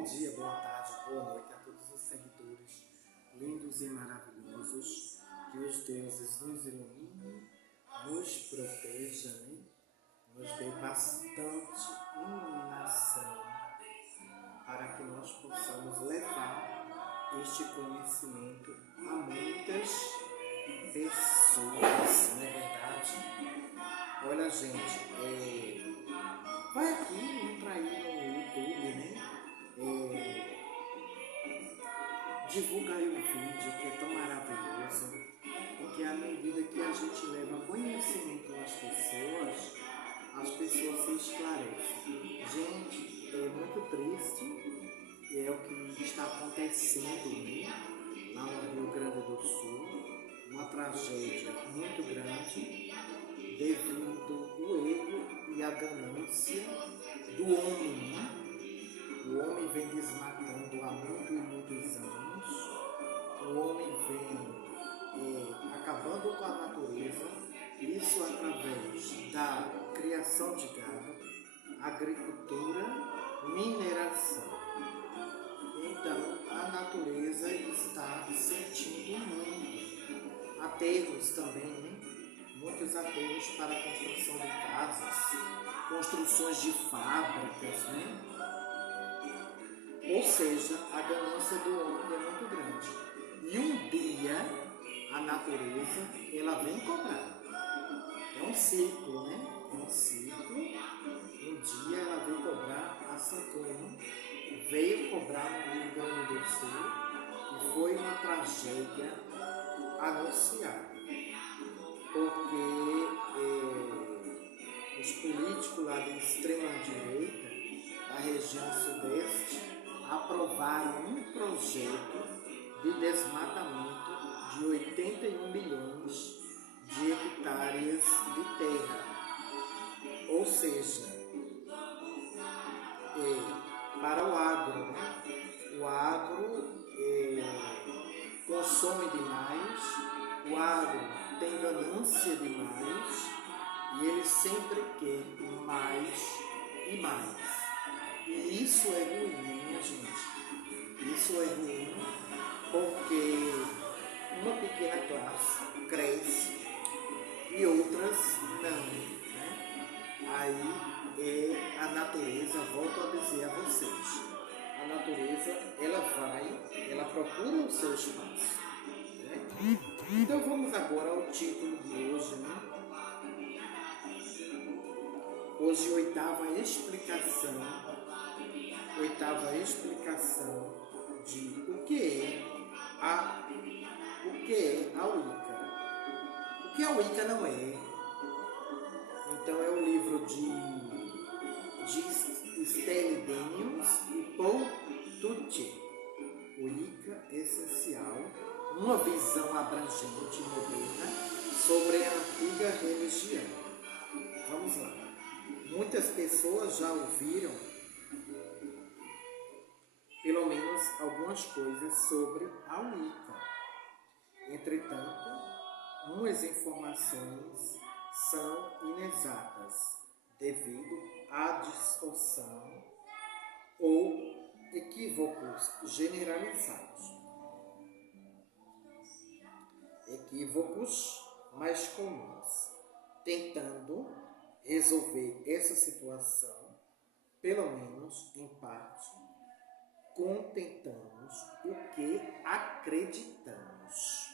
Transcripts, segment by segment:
Bom dia, boa tarde, boa noite a todos os seguidores lindos e maravilhosos. Que os deuses nos iluminem, nos proteja, né? Nos dê bastante iluminação para que nós possamos levar este conhecimento a muitas pessoas, não é verdade? Olha, gente, vai aqui, entra aí no YouTube, né? Divulga aí o vídeo que é tão maravilhoso, porque à medida que a gente leva conhecimento às pessoas, as pessoas se esclarecem. Gente, é muito triste, é o que está acontecendo, né? Lá no Rio Grande do Sul, uma tragédia muito grande devido ao erro e à ganância do homem, né? O homem vem desmatando há muitos anos, o homem vem acabando com a natureza, isso através da criação de gado, agricultura, mineração. Então, a natureza está sentindo muito. Aterros também, né? Muitos aterros para a construção de casas, construções de fábricas, né? Ou seja, a ganância do homem é muito grande. E um dia, a natureza, ela vem cobrar. É um ciclo, né? É um ciclo. Um dia ela vem cobrar, assim como veio cobrar no Rio Grande do Sul, e foi uma tragédia anunciada. Porque os políticos lá de extrema direita, da região sudeste, aprovaram um projeto de desmatamento de 81 milhões de hectares de terra. Ou seja, para o agro, né? O agro consome demais, o agro tem ganância demais e ele sempre quer mais e mais. E isso é ruim, minha gente. Isso é ruim porque uma pequena classe cresce e outras não, né? Aí a natureza, volto a dizer a vocês, a natureza ela procura o seu espaço, né? Então vamos agora ao título de hoje, né? Hoje, oitava explicação de o que é a Wicca. O que a Wicca não é? Então é o livro de Stelly Daniels e Paul Tucci. Wicca essencial, uma visão abrangente e moderna sobre a antiga religião. Vamos lá. Muitas pessoas já ouviram pelo menos algumas coisas sobre a Wicca. Entretanto, umas informações são inexatas devido à distorção ou equívocos generalizados. Equívocos mais comuns. Tentando resolver essa situação, pelo menos em parte, contentamos o que acreditamos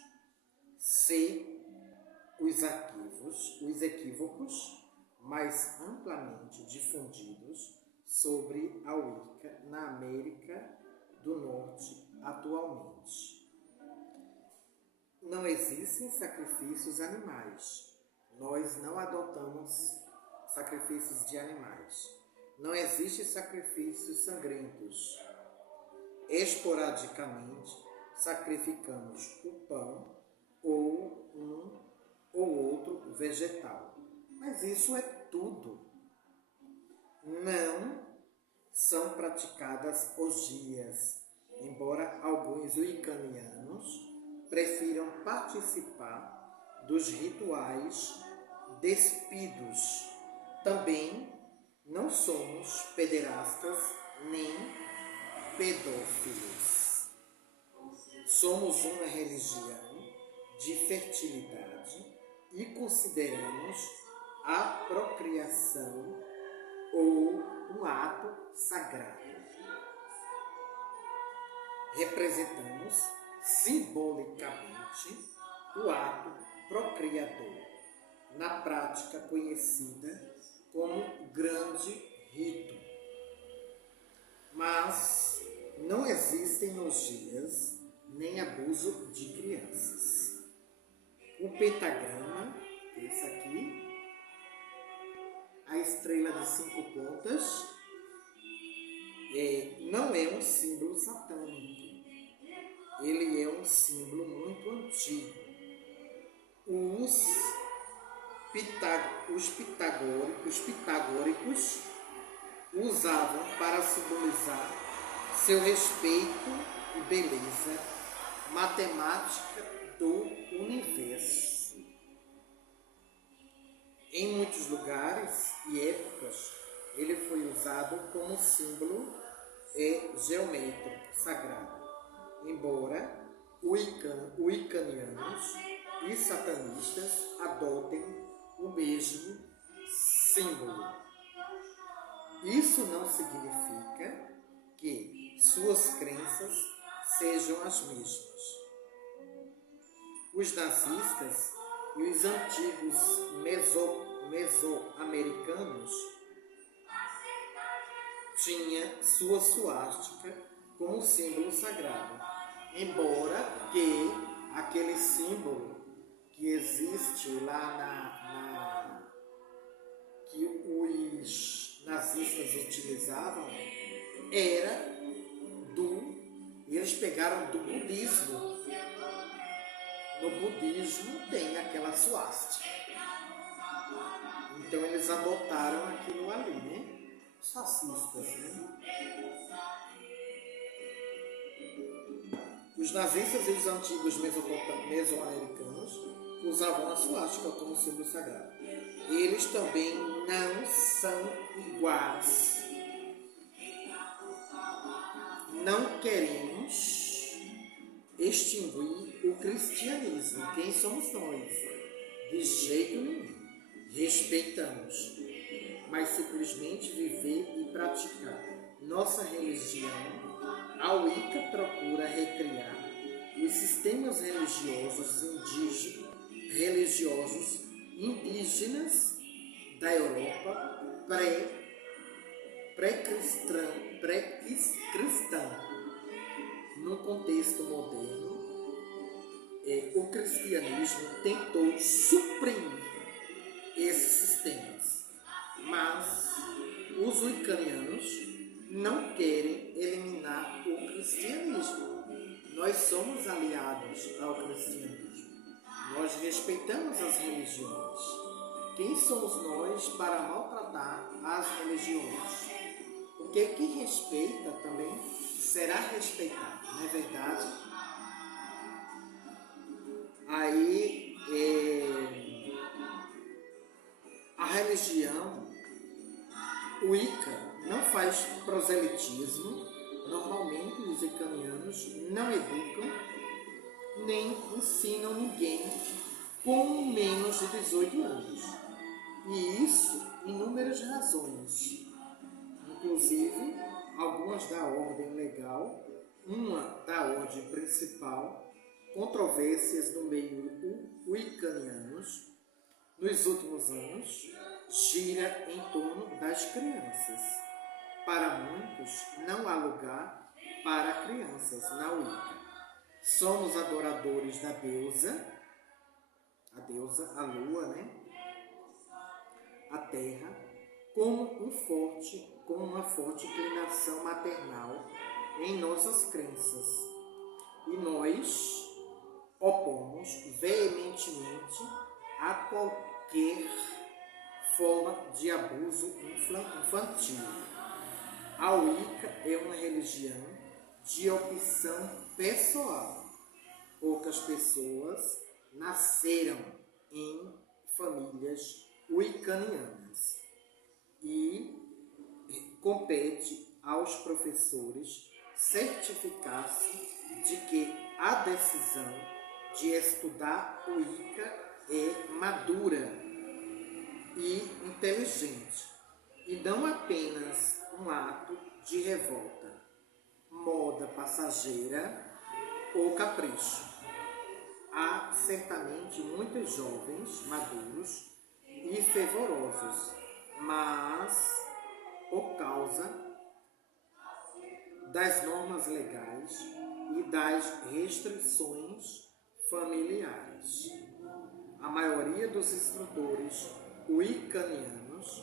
ser os equívocos mais amplamente difundidos sobre a Wicca na América do Norte atualmente. Não existem sacrifícios animais. Nós não adotamos sacrifícios de animais. Não existem sacrifícios sangrentos. Esporadicamente, sacrificamos o pão ou um ou outro vegetal. Mas isso é tudo. Não são praticadas orgias, embora alguns wiccanianos prefiram participar dos rituais despidos. Também não somos pederastas nem pedófilos. Somos uma religião de fertilidade e consideramos a procriação ou um ato sagrado. Representamos simbolicamente o ato procriador, na prática conhecida como grande rito. Mas não existem nos dias nem abuso de crianças. O pentagrama, esse aqui, a estrela de 5 pontas, não é um símbolo satânico. Ele é um símbolo muito antigo. Os pitagóricos usavam para simbolizar seu respeito e beleza matemática do universo. Em muitos lugares e épocas, ele foi usado como símbolo geométrico sagrado, embora wicanianos e satanistas adotem o mesmo símbolo. Isso não significa que suas crenças sejam as mesmas. Os nazistas e os antigos mesoamericanos tinham sua suástica como símbolo sagrado, embora que aquele símbolo que existe lá que os nazistas utilizavam eles pegaram do budismo. No budismo tem aquela suástica. Então eles adotaram aquilo ali, né? Os fascistas, né? Os nazistas e os antigos mesoamericanos usavam a suástica como símbolo sagrado. Eles também não são iguais. Não queremos extinguir o cristianismo. Quem somos nós? De jeito nenhum. Respeitamos, mas simplesmente viver e praticar nossa religião. A Wicca procura recriar os sistemas religiosos indígenas da Europa pré-cristã. No contexto moderno, o cristianismo tentou suprimir esses sistemas, mas os wiccanianos não querem eliminar o cristianismo. Nós somos aliados ao cristianismo. Nós respeitamos as religiões. Quem somos nós para maltratar as religiões? Porque quem respeita também será respeitado, não é verdade? Aí, a religião Wicca não faz proselitismo. Normalmente os wiccanianos não educam nem ensinam ninguém com menos de 18 anos. E isso inúmeras razões. Inclusive, algumas da ordem legal, uma da ordem principal, controvérsias no meio wiccanianos nos últimos anos gira em torno das crianças. Para muitos, não há lugar para crianças na Wicca. Somos adoradores da deusa, a lua, né? A terra, com uma forte inclinação maternal em nossas crenças. E nós opomos veementemente a qualquer forma de abuso infantil. A Wicca é uma religião de opção pessoal. Poucas pessoas nasceram em famílias wiccanianas e compete aos professores certificar-se de que a decisão de estudar o Wicca é madura e inteligente, e não apenas um ato de revolta, moda passageira ou capricho. Há certamente muitos jovens maduros e fervorosos, mas por causa das normas legais e das restrições familiares. A maioria dos instrutores wiccanianos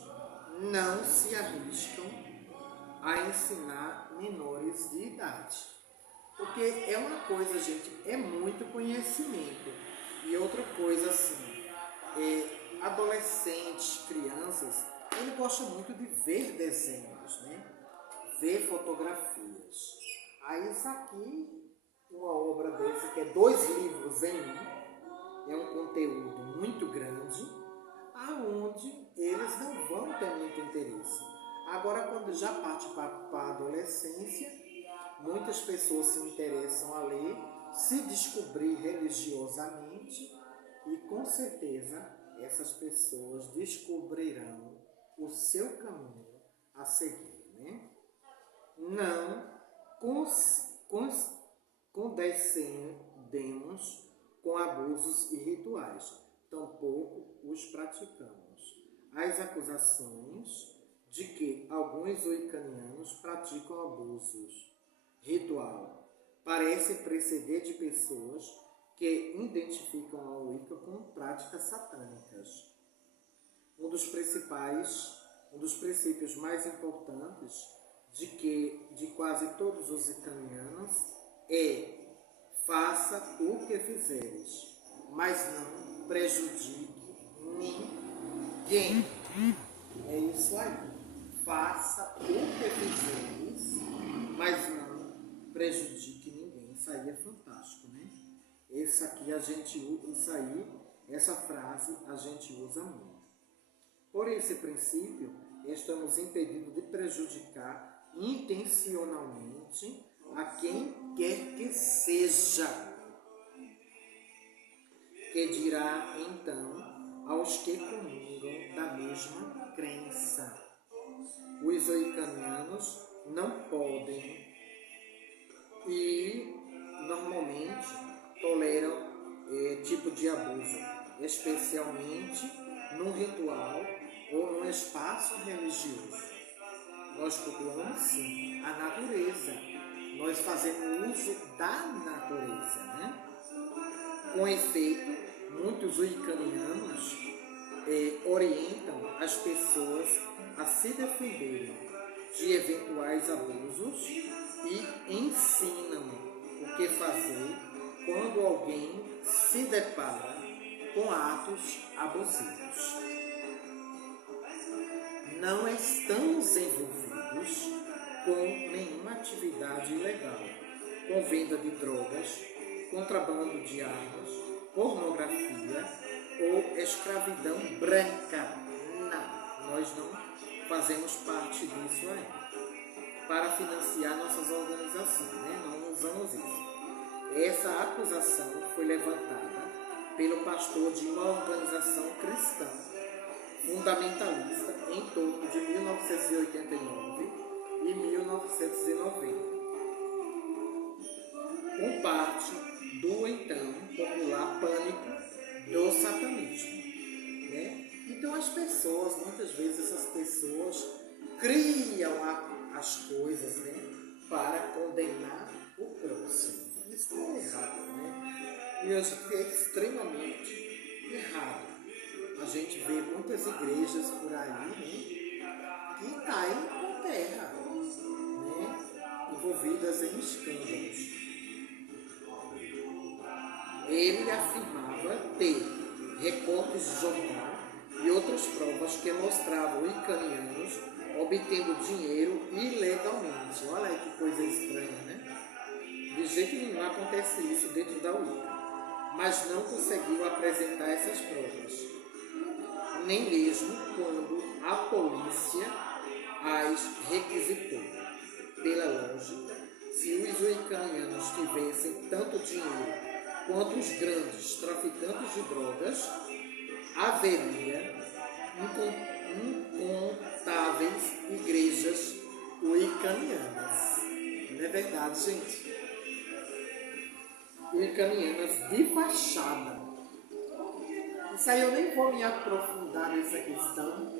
não se arriscam a ensinar menores de idade. Porque é uma coisa, gente, é muito conhecimento. E outra coisa, assim, adolescentes, crianças, ele gosta muito de ver desenhos, né? Ver fotografias. Aí isso aqui, uma obra dessa, que é 2 livros em um, é um conteúdo muito grande, aonde eles não vão ter muito interesse. Agora, quando já parte para a adolescência, muitas pessoas se interessam a ler, se descobrir religiosamente, e com certeza essas pessoas descobrirão o seu caminho a seguir, né? Não condescendemos com abusos e rituais, tampouco os praticamos. As acusações de que alguns wiccanianos praticam abusos ritual parece proceder de pessoas que identificam a Wicca com práticas satânicas. Um dos princípios mais importantes de quase todos os wiccanianos é: faça o que fizeres, mas não prejudique ninguém. É isso aí. Faça o que fizeres, mas não prejudique ninguém. Isso aí é fantástico, né? Essa frase a gente usa muito. Por esse princípio, estamos impedidos de prejudicar intencionalmente a quem quer que seja. Que dirá então aos que comungam da mesma crença. Os wiccanianos não podem e normalmente toleram tipo de abuso, especialmente num ritual ou num espaço religioso. Nós cultuamos sim a natureza, nós fazemos uso da natureza, né? Com efeito, muitos wiccanianos orientam as pessoas a se defenderem de eventuais abusos e ensinam o que fazer quando alguém se depara com atos abusivos. Não estamos envolvidos com nenhuma atividade ilegal, com venda de drogas, contrabando de armas, pornografia ou escravidão branca. Não, nós não fazemos parte disso ainda. Para financiar nossas organizações, né? Não usamos isso. Essa acusação foi levantada pelo pastor de uma organização cristã fundamentalista em torno de 1989 e 1990, com parte do então popular pânico do satanismo, né? Então as pessoas, muitas vezes essas pessoas criam as coisas, né, para condenar o próximo. Isso é errado, né? E eu acho que é extremamente errado. A gente vê muitas igrejas por aí, né, que caem por terra, né, envolvidas em escândalos. Ele afirmava ter recortes de jornal e outras provas que mostravam wiccanianos obtendo dinheiro ilegalmente. Olha aí que coisa estranha, né? De jeito nenhum acontece isso dentro da Wicca, mas não conseguiu apresentar essas provas, nem mesmo quando a polícia as requisitou. Pela lógica, se os ucranianos tivessem tanto dinheiro quanto os grandes traficantes de drogas, haveria incontáveis igrejas ucranianas. Não é verdade, gente? Ucranianas de fachada. Isso aí eu nem vou me aprofundar nessa questão,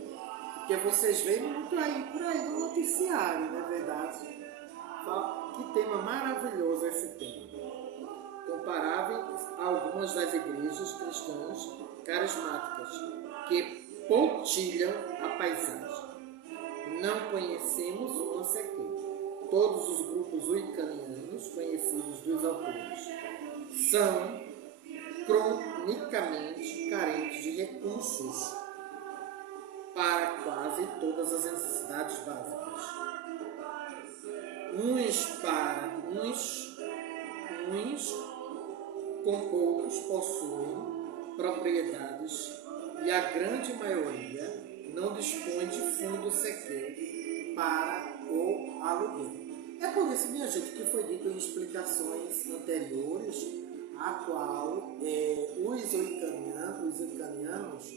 porque vocês veem muito por aí no noticiário, não é verdade? Que tema maravilhoso esse tema. Comparáveis a algumas das igrejas cristãs carismáticas que pontilham a paisagem. Não conhecemos uma sequer. Todos os grupos ucranianos conhecidos dos autores são cronicamente carentes de recursos para quase todas as necessidades básicas. Uns com poucos possuem propriedades e a grande maioria não dispõe de fundo sequer para o aluguel. É por isso, minha gente, que foi dito em explicações anteriores, a qual os ucranianos,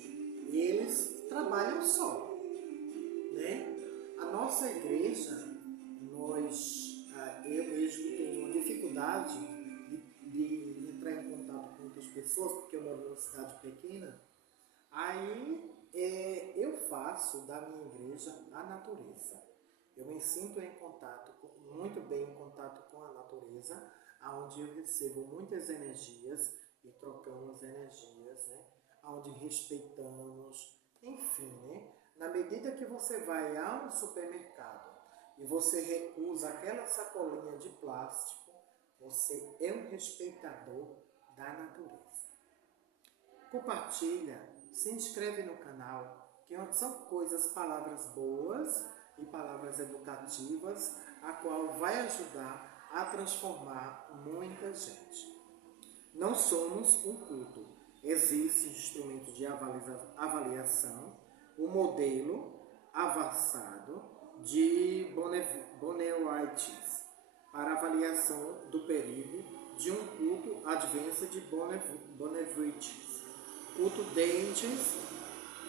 eles trabalham só, né? A nossa igreja, eu mesmo tenho uma dificuldade de entrar em contato com outras pessoas, porque eu moro numa cidade pequena. Aí eu faço da minha igreja a natureza. Eu me sinto muito bem em contato com a natureza, onde eu recebo muitas energias e trocamos energias, né? Onde respeitamos, enfim, né? Na medida que você vai a um supermercado e você recusa aquela sacolinha de plástico, você é um respeitador da natureza. Compartilha, se inscreve no canal, que são palavras boas e palavras educativas, a qual vai ajudar a transformar muita gente. Não somos um culto. Existe instrumento de avaliação, o modelo avançado de Bonewrites para avaliação do perigo de um culto advento de Bonewrites. Culto Dentes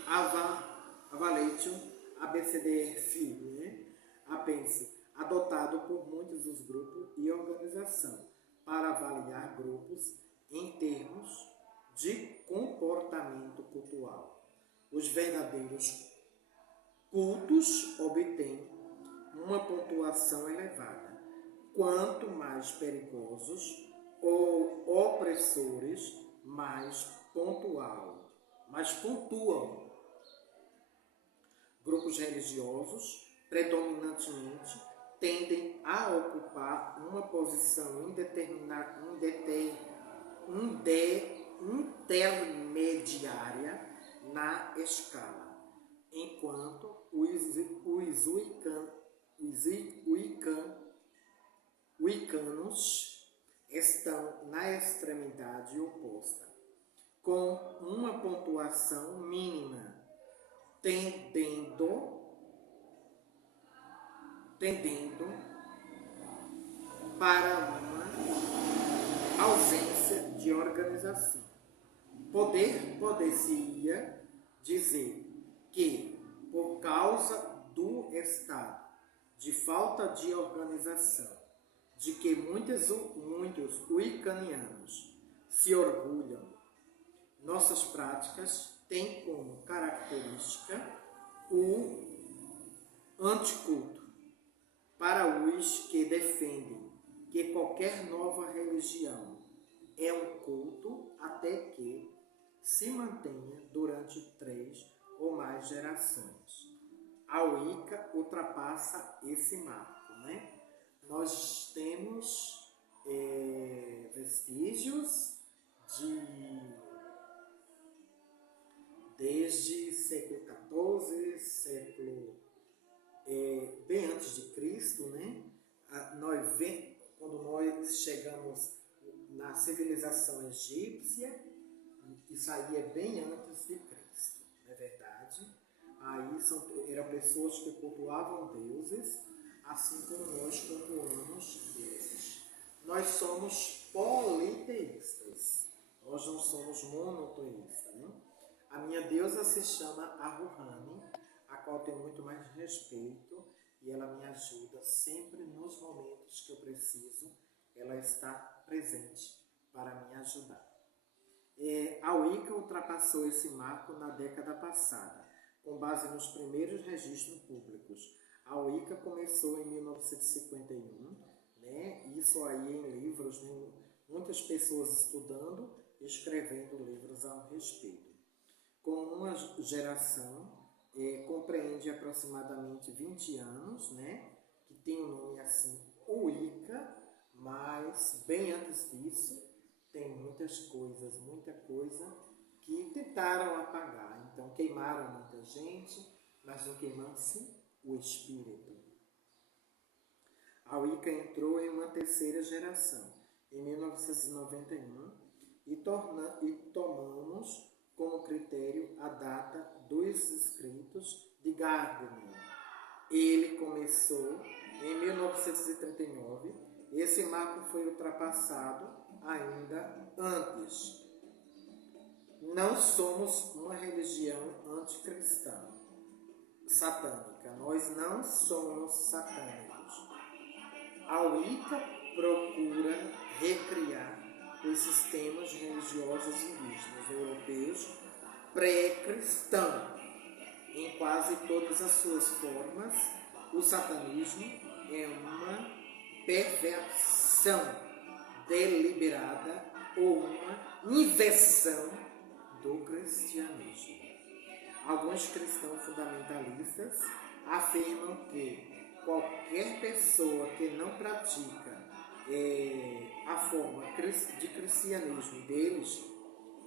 Avalation ABCDF, né? Apêndice, adotado por muitos dos grupos e organização para avaliar grupos em termos de comportamento cultural. Os verdadeiros cultos obtêm uma pontuação elevada. Quanto mais perigosos ou opressores, mais pontuam. Grupos religiosos, predominantemente, tendem a ocupar uma posição intermediária na escala, enquanto os wiccanos estão na extremidade oposta, com uma pontuação mínima, tendendo para uma ausência de organização. Poder-se-ia dizer que, por causa do estado de falta de organização, de que muitos ucranianos se orgulham, nossas práticas têm como característica o anticulto. Para os que defendem que qualquer nova religião é um culto até que se mantenha durante 3 ou mais gerações. A Wicca ultrapassa esse marco, né? Nós temos vestígios desde século XIV, bem antes de Cristo, né? Quando nós chegamos na civilização egípcia, isso aí é bem antes de Cristo, não é verdade? Aí eram pessoas que cultuavam deuses, assim como nós cultuamos deuses. somos politeístas. Nós não somos monoteístas, né? A minha deusa se chama Ahuhani, a qual tenho muito mais respeito, e ela me ajuda sempre nos momentos que eu preciso. Ela está presente para me ajudar. A Wicca ultrapassou esse marco na década passada, com base nos primeiros registros públicos. A Wicca começou em 1951, né? Isso aí em livros, né? Muitas pessoas estudando e escrevendo livros ao respeito. Com uma geração, compreende aproximadamente 20 anos, né? Que tem o nome assim, Wicca, mas bem antes disso, tem muita coisa que tentaram apagar. Então, queimaram muita gente, mas não queimou-se o espírito. A Wicca entrou em uma terceira geração, em 1991, e tomamos como critério a data dos escritos de Gardner. Ele começou em 1939. Esse marco foi ultrapassado ainda antes. Não somos uma religião anticristã, satânica. Nós não somos satânicos. A Wicca procura recriar os sistemas religiosos indígenas europeus pré-cristãos. Em quase todas as suas formas, o satanismo é uma perversão deliberada ou uma inversão do cristianismo. Alguns cristãos fundamentalistas afirmam que qualquer pessoa que não pratica a forma de cristianismo deles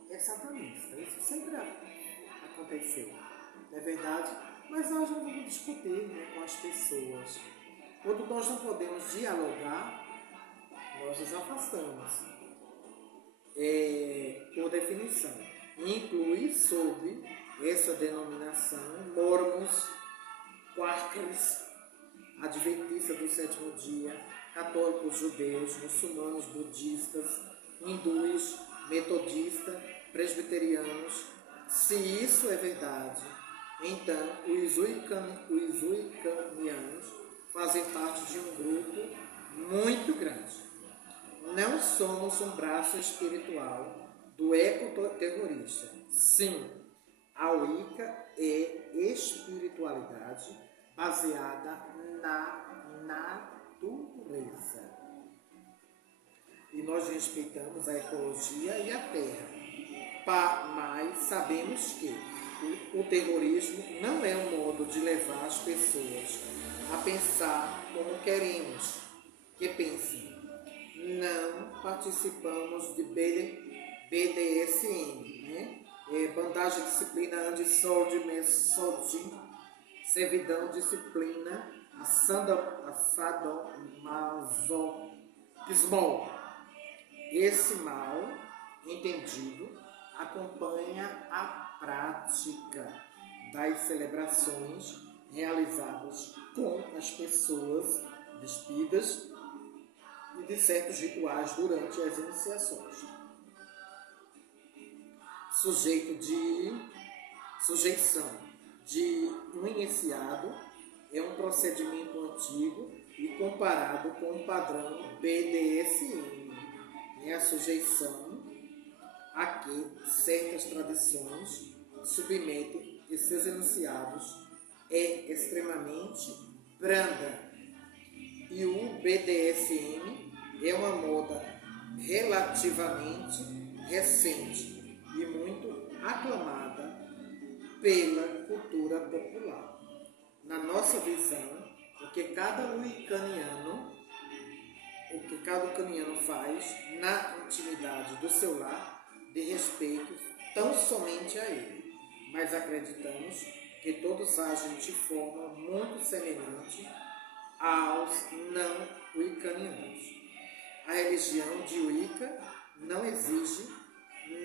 é satanista. Isso sempre aconteceu, não é verdade? Mas nós não vamos discutir, né, com as pessoas. Quando nós não podemos dialogar, nós nos afastamos. Por definição, inclui sob essa denominação mormons, quakers, adventistas do sétimo dia, católicos, judeus, muçulmanos, budistas, hindus, metodistas, presbiterianos. Se isso é verdade, então os wiccanianos fazem parte de um grupo muito grande. Não somos um braço espiritual do ecoterrorista. Sim, a Wicca é espiritualidade baseada na natureza. E nós respeitamos a ecologia e a terra. Mas sabemos que o terrorismo não é um modo de levar as pessoas a pensar como queremos que pensem. Não participamos de BDSM, né? Bandagem, disciplina, anti-solde, mesodin, servidão, disciplina, sadomasoquismo. Esse mal entendido acompanha a prática das celebrações realizadas com as pessoas despidas e de certos rituais durante as iniciações. Sujeição de um iniciado é um procedimento antigo e comparado com o padrão BDSM. É a sujeição a que certas tradições submetem e seus iniciados é extremamente branda. E o BDSM é uma moda relativamente recente e muito aclamada pela cultura popular. Na nossa visão, o que cada ucraniano faz na intimidade do seu lar de respeito tão somente a ele, mas acreditamos que todos agem de forma muito semelhante aos não ucranianos. A religião de Wicca não exige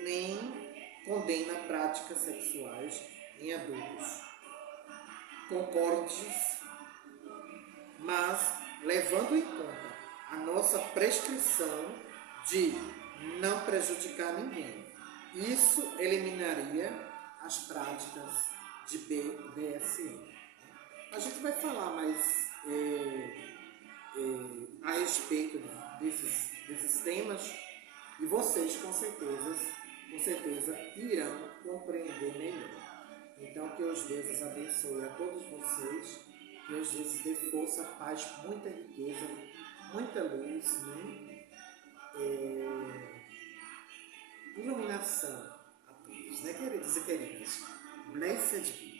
nem condena práticas sexuais em adultos. Concordes? Mas, levando em conta a nossa nossa prescrição de não prejudicar ninguém. Isso eliminaria as práticas de BDSM. A gente vai falar mais a respeito desses temas e vocês com certeza irão compreender melhor. Então, que os deuses abençoe a todos vocês, que os deuses dê força, paz, muita riqueza, muita luz, né? Iluminação a todos, né, queridos e queridas? Blessed be.